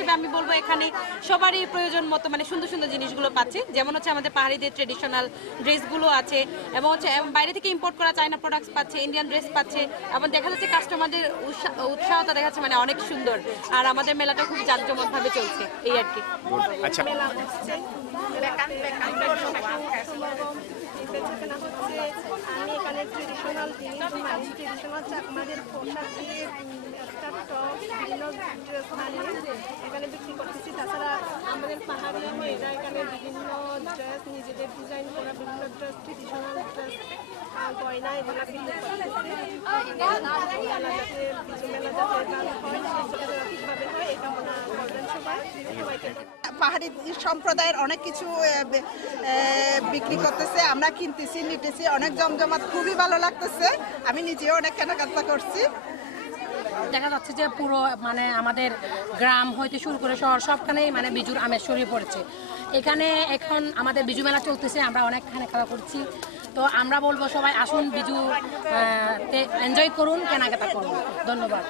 হিসেবে আমি বলব এখানে সবারই প্রয়োজন মতো মানে সুন্দর সুন্দর জিনিসগুলো পাচ্ছে। যেমন হচ্ছে আমাদের পাহাড়িদের ট্রেডিশনাল ড্রেসগুলো আছে এবং হচ্ছে বাইরে থেকে ইম্পোর্ট করা চায়না প্রোডাক্টস পাচ্ছে ইন্ডিয়ান ড্রেস পাচ্ছে এবং দেখা যাচ্ছে কাস্টমারদের উৎসাহটা দেখা যাচ্ছে মানে অনেক সুন্দর। আর আমাদের মেলাটা খুব জাঁকজমকভাবে চলছে এই আর কি। আচ্ছা। মেলা হচ্ছে বেকান বেকান সমাগম বেচাকেনা হচ্ছে আমি এখানে ট্রেডিশনাল জিনিস মানে ট্রেডিশনাল চাকমাদের পোশাক দিয়ে একটা টপ বিভিন্ন ড্রেস বানিয়ে এখানে বিক্রি করতেছি তাছাড়া আমাদের পাহাড়ি মেয়েরা এখানে বিভিন্ন ড্রেস নিজেদের ডিজাইন করা বিভিন্ন ড্রেস ট্রেডিশনাল ড্রেস গয়না এগুলো পাহাড়ি সম্প্রদায়ের অনেক কিছু বিক্রি করতেছে আমরা কিনতেছি নিতেছি অনেক জমজমাট খুবই ভালো লাগতেছে আমি নিজেও অনেক কেনাকাটা করছি। দেখা যাচ্ছে যে পুরো মানে আমাদের গ্রাম হইতে শুরু করে শহর সবখানেই মানে বিজুর আমের ছড়িয়ে পড়েছে। এখানে এখন আমাদের বিজু মেলা চলতেছে, আমরা অনেকখানে খেলা করছি। তো আমরা বলব সবাই আসুন বিজু এনজয় করুন, কেনাকাটা করুন। ধন্যবাদ।